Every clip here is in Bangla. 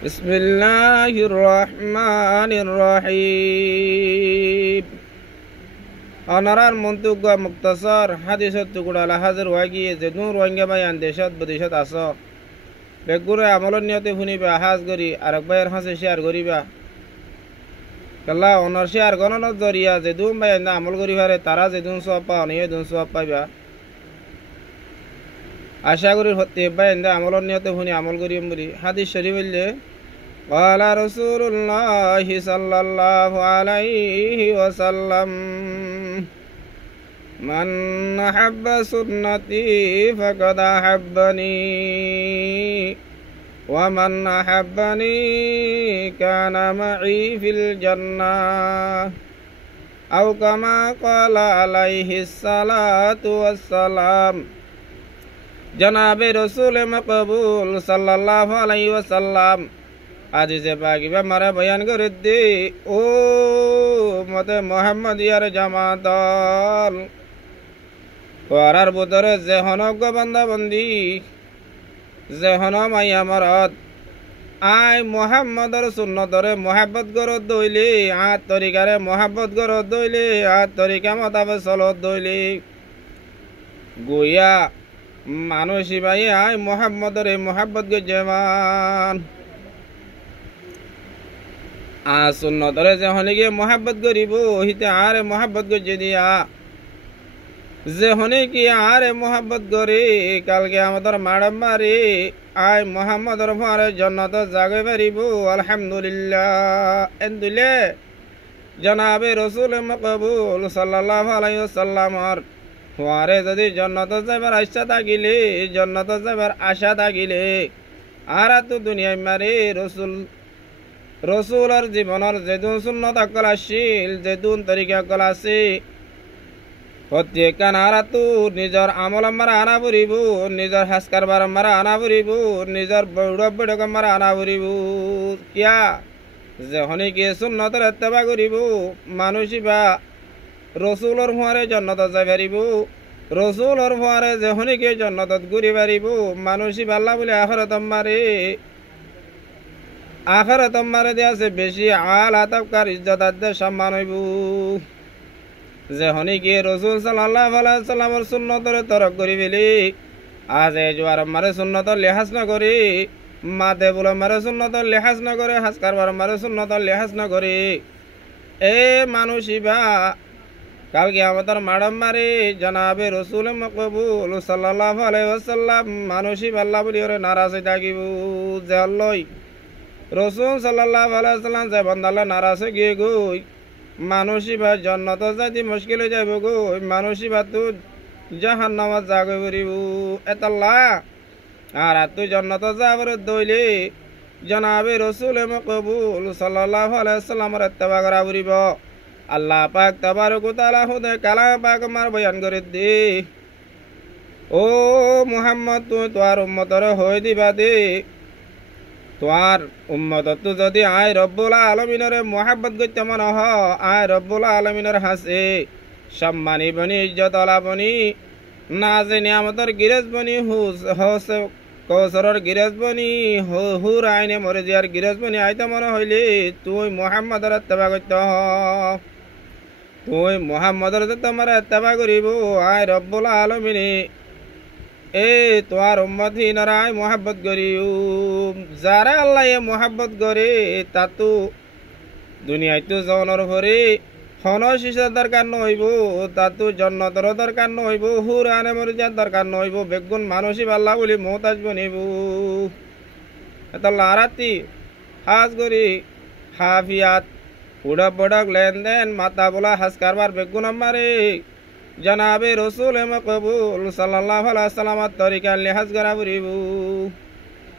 بسم الله الرحمن الرحيم অনারার মন্তব্য মুক্তাসর হাদিসত টুকুড়ালা হাজার ওয়াগিয়ে যে নূর ওয়াঙ্গা বায়ান দেশত বিদেশত আস বেগুরে আমলর নিয়তে শুনিবা হাজ করি আর একবার হাসে শেয়ার করিবা কাল্লা অনর শেয়ার গণনত জরিয়া যে দুম বায়ান আমল করি পারে তারা যে দুন সব পাও নিয়ে দুন সব পাইবা আশা করি হতে বায়ান আমলর নিয়তে শুনি আমল করিম বলি হাদিস শরীফ বললে قال رسول الله صلى الله عليه وسلم من أحب سنتي فقد أحبني ومن أحبني كان معي في الجنة أو كما قال عليه الصلاة والسلام جناب رسول مقبول صلى الله عليه وسلم আজি যে বাগিবা মারা বয়ান করে দে ও মতে মোহাম্মদ ইয়ার জামাতল ওয়ারার বুতরে যে হনজ্ঞ বান্দা বন্দি যে হন মাইয়া মারত আই মোহাম্মদর সুন্নতরে মোহাব্বত গরত দইলে আত তরিকারে মোহাব্বত গরত দইলে আত তরিকা মতাবে চলত দইলে গুইয়া মানুষি ভাই আই মোহাম্মদরে মোহাব্বত গজ্জমান সুন্নতরে যে হনে গিয়ে মোহাব্বত করিব হিতে আরে মোহাব্বত গজে দিয়া যে হনে কি আরে মোহাব্বত করে কালকে আমাদের মাডাম মারে আয় মোহাম্মদর মারে জন্নত জাগে পারিব আলহামদুলিল্লাহ এন্দুলে জনাবে রসুল মকবুল সাল্লাল্লাহু আলাইহি ওয়াসাল্লামর হারে যদি জন্নত যাবার আশা থাকিলে জন্নত যাবার আশা থাকিলে আর তো দুনিয়ায় মারে রসুলের জীবনের যেদুন সুন্নত অকল আসিল যেদুন তরিকা অকল আছে প্রত্যেক আনারাতু নিজর আমল মারা আনা ফুরিব নিজর হাস কারবার মারা আনা ফুরিব নিজর বড় বড় মারা আনা ফুরিব কিয়া যে হনিকে সুন্নতের ইত্তেবা করিব মানুষই বা রসুলের ভুয়ারে জন্নত যাই পারিব রসুলের ভুয়ারে যে হনিকে জন্নতত ঘুরি পারিব মানুষই বাল্লা বলে আখরত মারে আখরত মারে দিয়াছে বেশি আল আতাবকার ইজ্জত আদে সম্মান হইব যে হনিকে রসুল সাল্লাল্লাহু আলাইহি সাল্লামের সুন্নতরে তরক করি ফেলি আজ এই জোয়ার মারে সুন্নতর লিহাজ না করি মাতে বলে মারে সুন্নতর লিহাজ না করে হাজ কারবার মারে সুন্নতর লিহাজ না করে এ মানুষই বা কালকে আমাদের মাডাম মারে জনাবে রসুল মকবুল সাল্লাল্লাহু আলাইহি ওয়াসাল্লাম মানুষই আল্লাহ বলি ওরে নারাজ হয়ে থাকিব যে আল্লাহ রসুল সাল্লাল্লাহু আলাইহি ওয়াসাল্লাম যে বান্দালে নারাজ হয়ে গিয়ে গই মানুষই বা জন্নত যাইতে মুশকিল হয়ে যাইব গই মানুষই বা তু জাহান্নামত যাগে করিব এতাল্লা আর তুই জন্নত যাবার দইলে জনাবে রসুল মকবুল সাল্লাল্লাহু আলাইহি ওয়াসাল্লামের ইত্তেবা করা করিব আল্লাহ পাক তাবারক ওয়া তাআলা হুদে কালাম পাক মার বয়ান করে দে ও মুহাম্মদ তুই তোর উম্মতর হই দিবা দে তোর উম্মত যদি আয় রব্বুল আলমিনের মোহাব্বত করতে মন হ আয় রব্বুল আলমিনের হাসে সম্মানী বনি ইজ্জত আলা বনি না যে নিয়ামতর গিরেজ বনি হসে কৌসরর গিরেজ বনি হুর আইনে মরে জিয়ার গিরেজ বনি আইতে মনে হইলে তুই মোহাম্মদর ইত্তেবা করতে হ তুই মোহাম্মদর যে তোমার ইত্তেবা করিব আয় রব্বুল আলমিনে এ তোমার উম্মতি নারায় মোহাব্বত করিও যারা আল্লাহ মোহাব্বত করে তাতো দুনিয়ায় তো জনের ভরে হন শিশার দরকার নহইব তাতো জন্নতর দরকার নহইব হুর আনে মরিজার দরকার নহইব বেগুন মানুষই আল্লাহ বলি মহতাজ বনিব এটা লারাতি হাজ করি হাফিয়াত উড়ক বড়ক লেনদেন মাতা বলা হাজ কারবার বেগুন আমারে জনাবে রসুল মকবুল সাল্লাল্লাহু আলাইহি ওয়াসাল্লামের তরিকা লিহাজ করা ফুরিব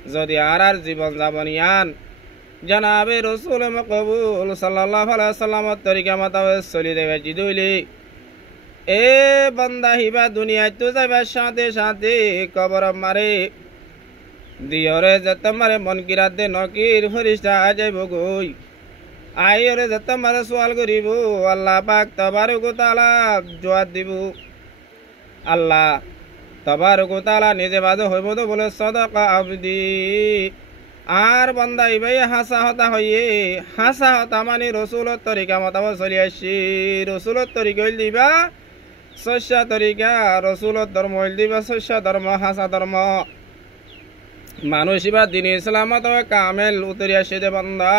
যদি আর জীবন যাপন ইয়ান জনাবে রসুল মকবুল সাল্লাল্লাহু আলাইহি ওয়াসাল্লামের তরিকা মোতাবেক চলি দেবে জিদুইলি এ বান্দা হিবা দুনিয়ায় তো যাইবার সাথে সাথে কবর মারে দিয়রে যেতে মারে মন কিরাত দে নকির ফরিস্তা যাইব গই আইরে যেতে মারে সোয়াল করিব আল্লাহ পাক তাবারক ওয়া তাআলা জবাব দিব আল্লাহ তাবারক ওয়া তাআলা নিজে বাদে হইব তো বলে সাদাকা আবদি আর বান্দা ইবাই হাসা হতা হইয়ে হাসা হতা মানে রসুলত তরিকা মতামত চলি আসছি রসুলত তরিকা হইল দিবা শস্য তরিকা রসুলত ধর্ম হইল দিবা শস্য ধর্ম হাসা ধর্ম মানুষ এবার দিন ইসলামত কামেল উতরি আসে দে বান্দা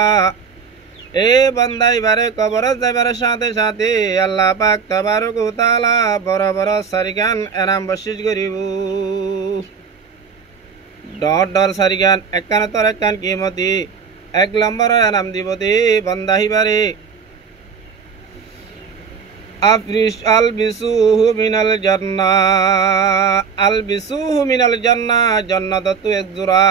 এ বান্দা এবারে কবরত যাইবারের সাথে সাথে আল্লাহ পাক তাবারক ওয়া তাআলা বড় বড় সারিগান এনাম বশিস করিব ডর ডর সারিগান একখান তোর একখান কিমতি 1 নম্বর এনাম দিব দে বান্দা এবারে আফরিশ আল বিসুহু মিনাল জান্নাহ আল বিসুহু মিনাল জান্নাহ জান্নাতু এক জোড়া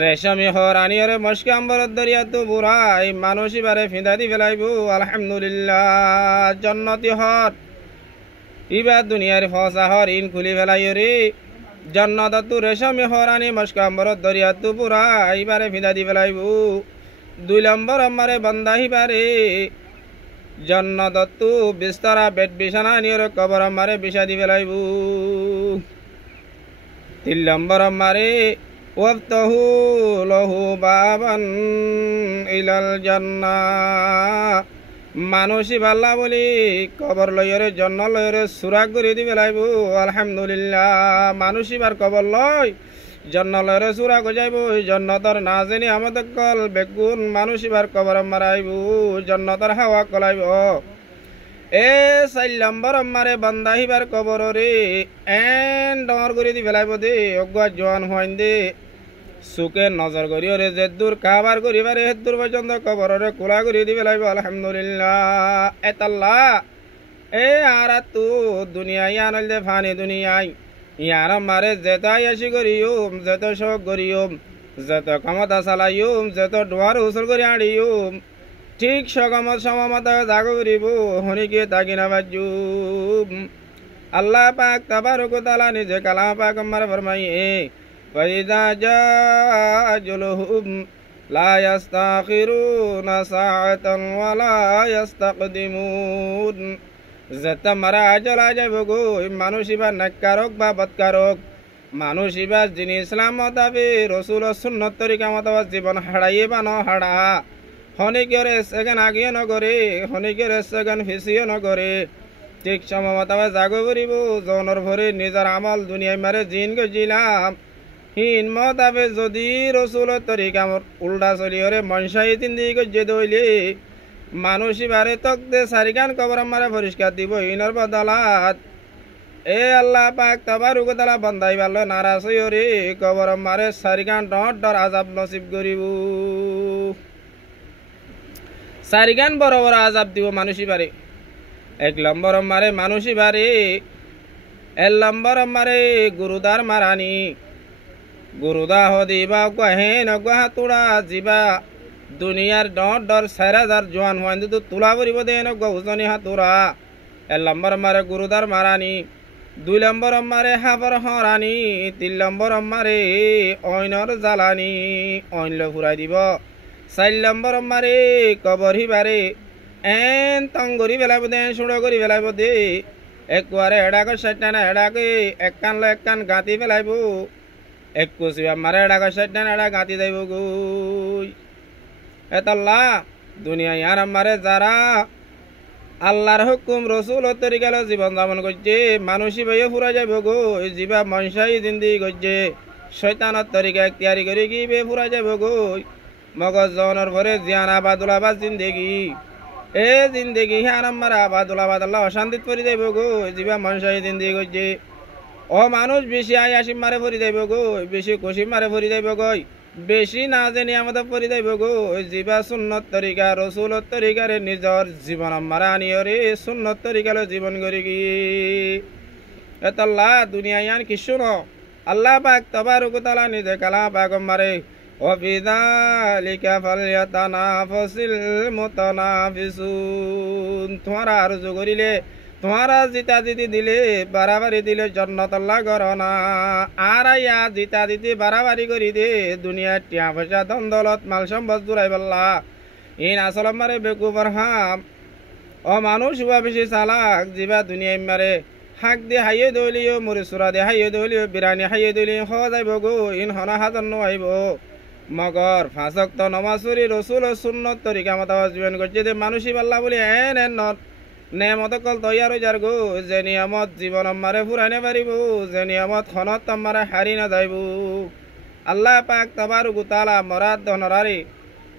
রেশমি হরানিয়রে মস্কাম্বর দরিয়া তো বুড়াই মানুষ এবারে ফিদা দি ফেলাইব আলহামদুলিল্লাহ জন্নতি হর ইবার দুনিয়ার ফসা হর ইন খুলি ফেলাই রে জন্নত রেশমি হরানি মস্কাম্বর দরিয়া তো বুড়াই এবারে ফিদা দি ফেলাইব 2 নম্বর আমারে বান্দা এবারে জন্নত বিস্তরা বেড বিছানা নিয়র কবর আমারে বিছা দি ফেলাইব 3 নম্বর আমারে ওয়াফতাহু লাহু বাবান ইলাল জান্নাহ মানুষই বাল্লা বলি কবর লয়রে জন্ন লয়রে সুরাগ করে দিবে লাইব আলহামদুলিল্লাহ মানুষই বার কবর লয় জন্ন লয়রে সুরাগ যাইব জন্নতর না জানি আমাদের কল বেগুন মানুষই বার কবর মারাইব জন্নতর হাওয়া কলাইব এ 4 নম্বর আমারে বান্দা হিবার কবর রে এন ডর করে দি ফেলাইব দে অজ্ঞা জোয়ান হইন দে সুকে নজর করিও রে যে দূর কাবার করিবারে হে দূর পর্যন্ত কবরে কোলা করে দি ফেলাইব আলহামদুলিল্লাহ এতাল্লাহ এ আর তু দুনিয়ায় আনল দে ফানি দুনিয়ায় ইয়ার মারে যেতাই আসি করিওম যত শোক করিওম যত ক্ষমতা চালাইওম যত ডোয়ার উসল করে আড়িওম ঠিক সগমত সমমত জাগ করিব হনিকে তাকি না বাজুম আল্লাহ পাক তাবারক ওয়া তাআলা নিজে কালাম পাক আমার ফরমাইয়ে ফাইদা জাজলুহুম লা ইস্তাখিরুনা সাআতান ওয়া লা ইস্তাকদিমুন যত মারা আজল আজাব গো মানুষ ইবা নাকারক বা বদকারক মানুষ ইবা যিনি ইসলাম মতাবে রাসূল সুন্নাত তরিকা মতাবে জীবন হারাইয়ে বা ন হারা হনিকেরে সেকেন আগিয়ে নগরে হনিকেরে সেকেন ফিসিয়ে নগরে ঠিক সময় মতাবে জাগ করিব জনর ভরে নিজের আমল দুনিয়ায় মারে জিন গজিলাম হিন মতাবে যদি রসুল তরিকা উল্টা চলিওরে মনসাই তিন দিকে গজে দইলে মানুষ বারে তক দে সারিগান কবর মারে পরিষ্কার দিব হিনর বদলাত এ আল্লাহ পাক তাবারক ওয়া তাআলা বান্দাই ভালো নারাজ হইরে কবর মারে সারিগান ডর ডর আযাব নসিব করিব সারিগান বড় বড় আযাব দিব মানুষই বারে 1 নম্বর মারে মানুষই বারে 1 নম্বর মারে গুরুদার মারানি গুরুদা হদিবা কহেন গহা তুড়া জিবা দুনিয়ার ডর ডর 4000 জওয়ান হইন্দু তো তুলা পরিব দেন গউজনি হাতুরা 1 নম্বর মারে গুরুদার মারানি 2 নম্বর মারে হাবর হরানি 3 নম্বর মারে অইনর জ্বালানি অইনলে ফুরাই দিব 4 নম্বর মারে কবর হিবারে এন তঙ্গরি বেলাইব দে সুড়ো করি বেলাইব দে একবারে এডাক সাইটানা এডাকে এককান এককান গাতি বেলাইব একুশিবা মারে এডাক সাইটানা এডা গাতি যাইব গই এতাল্লাহ দুনিয়া ইয়ার মারে যারা আল্লাহর হুকুম রসুল তরিকাল জীবন যাপন করছে মানুষই ভাইয়ে ফুরা যাইব গো জীবা মনসাই জিন্দি করছে শয়তানের তরিকা তৈরি করে কি বে ফুরা যাইব গো মগজ জনের ভরে জিয়ান আবাদুল আবাদ জিন্দেগি এ জিন্দেগি হ্যাঁ আমার আবাদুল আবাদ আল্লাহ অশান্তিত পরি যাইব গো জীবা মনসাই জিন্দি করছে ও মানুষ বেশি আয়াসিম মারে ভরি যাইব গো বেশি খুশি মারে ভরি যাইব গই বেশি না জানি আমাদের পরি যাইব গো জীবা সুন্নত তরিকা রসুল তরিকারে নিজর জীবন মারা আনিয়রে সুন্নত তরিকালে জীবন করি কি এতাল্লাহ দুনিয়া ইয়ান কিছু ন আল্লাহ পাক তাবারক ওয়া তাআলা নিজে কালাম পাক মারে وفي ذلك فليتنافس المتنافسون তোমারা আরজু করিলে তোমারা জিতা জিতি দিলে বাড়াবাড়ি দিলে জান্নাত আল্লাহ করনা আর ইয়া জিতা জিতি বাড়াবাড়ি করি দে দুনিয়ার টিয়া পয়সা ধন দৌলত মাল সম্পদ জুড়াই বললা ইন আসল মারে বেকুবর হাম ও মানুষ হুয়া বেশি চালাক জিবা দুনিয়ায় মারে হাক দিয়ে হাইয়ে দলিও মুড়ি চূড়া দিয়ে হাইয়ে দলিও বিরানি হাইয়ে দলিও খাওয়া যাইব গো ইন হনা হাজার নো আইব মগর ফাঁসক্ত নমাজুরি রসুল ও সুন্নত তরিকা মতো জীবন করছে যে মানুষই পাল্লা বলি এন নেমত কল তৈয়ার হয়ে যার গো যে নিয়মত জীবন আমারে ফুরাইনে পারিব যে নিয়মত খনত আমারে হারি না যাইব আল্লাহ পাক তাবারু গুতালা মরাদ ধনরারি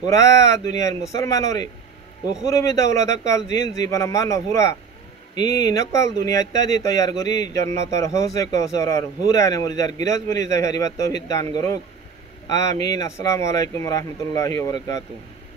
পুরা দুনিয়ার মুসলমানরে উখুরবি দৌলত কল জিন জীবন মান নফুরা ই নকল দুনিয়া ইত্যাদি তৈয়ার করি জন্নতর হসে কসরর হুরানে মরিজার গিরজ বনি যাই হারিবার তৌহিদ দান করুক আমিন। আসসালামু আলাইকুম রহমতুল্লাহি ওয়া বারাকাতুহু।